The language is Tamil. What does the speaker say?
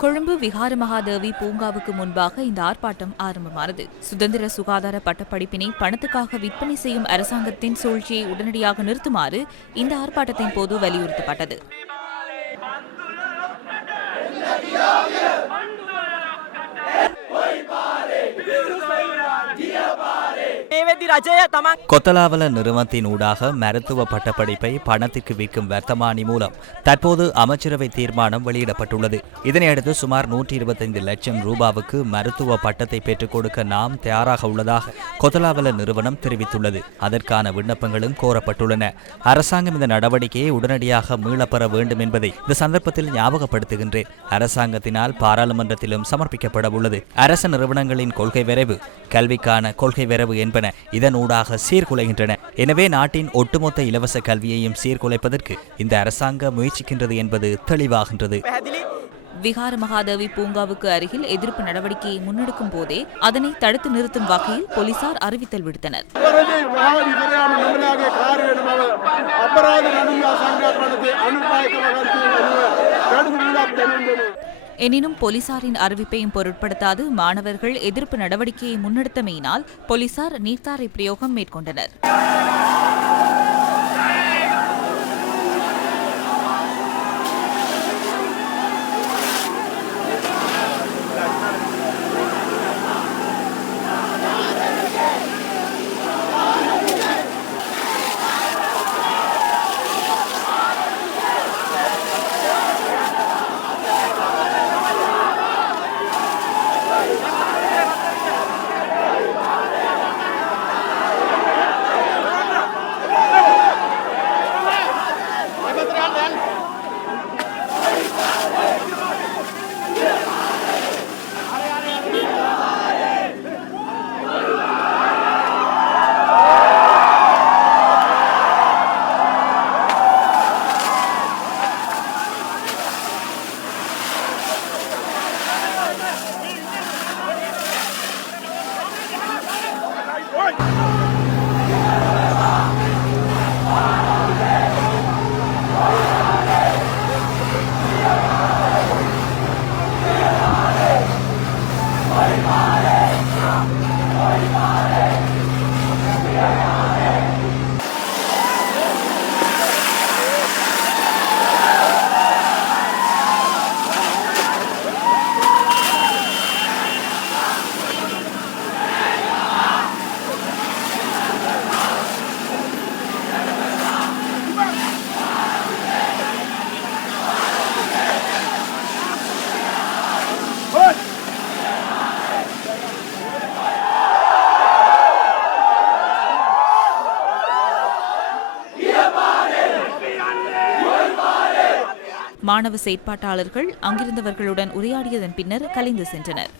கொழும்பு விகார மகாதேவி பூங்காவுக்கு முன்பாக இந்த ஆர்ப்பாட்டம் ஆரம்பமானது. சுதந்திர சுகாதார பட்டப்படிப்பினை பணத்துக்காக விற்பனை செய்யும் அரசாங்கத்தின் சூழ்ச்சியை உடனடியாக நிறுத்துமாறு இந்த ஆர்ப்பாட்டத்தின் போது வலியுறுத்தப்பட்டது. கொத்தலாவல நிறுவனத்தின் ஊடாக மருத்துவ பட்டப்படிப்பை பணத்திற்கு விற்கும் வர்த்தமானி மூலம் தற்போது அமைச்சரவை தீர்மானம் வெளியிடப்பட்டுள்ளது. இதனையடுத்து சுமார் நூற்றி இருபத்தைந்து லட்சம் ரூபாவுக்கு மருத்துவ பட்டத்தை பெற்றுக் கொடுக்க நாம் தயாராக உள்ளதாக கொத்தலாவல நிறுவனம் தெரிவித்துள்ளது. அதற்கான விண்ணப்பங்களும் கோரப்பட்டுள்ளன. அரசாங்கம் இந்த நடவடிக்கையை உடனடியாக மீளப்பெற வேண்டும் என்பதை இந்த சந்தர்ப்பத்தில் ஞாபகப்படுத்துகின்றேன். அரசாங்கத்தினால் பாராளுமன்றத்திலும் சமர்ப்பிக்கப்பட உள்ளது அரச நிறுவனங்களின் கொள்கை வரைவு கல்விக்கான கொள்கை வரைவு என்பன இதனூடாக சீர்குலைகின்றன. எனவே நாட்டின் ஒட்டுமொத்த இலவச கல்வியையும் சீர்குலைப்பதற்கு இந்த அரசாங்கம் முயற்சிக்கின்றது என்பது தெளிவாகின்றது. விகார மகாதேவி பூங்காவுக்கு அருகில் எதிர்ப்பு நடவடிக்கையை முன்னெடுக்கும் போதே அதனை தடுத்து நிறுத்தும் வகையில் போலீசார் அறிவித்தல் விடுத்தனர். எனினும் போலீசாரின் அறிவிப்பையும் பொருட்படுத்தாது மாணவர்கள் எதிர்ப்பு நடவடிக்கையை முன்னெடுத்தமையினால் போலீசார் நீர்த்தாரை பிரயோகம் மேற்கொண்டனர். Bye. மாணவ செயற்பாட்டாளர்கள் அங்கிருந்தவர்களுடன் உரையாடியதன் பின்னர் கலைந்து சென்றனர்.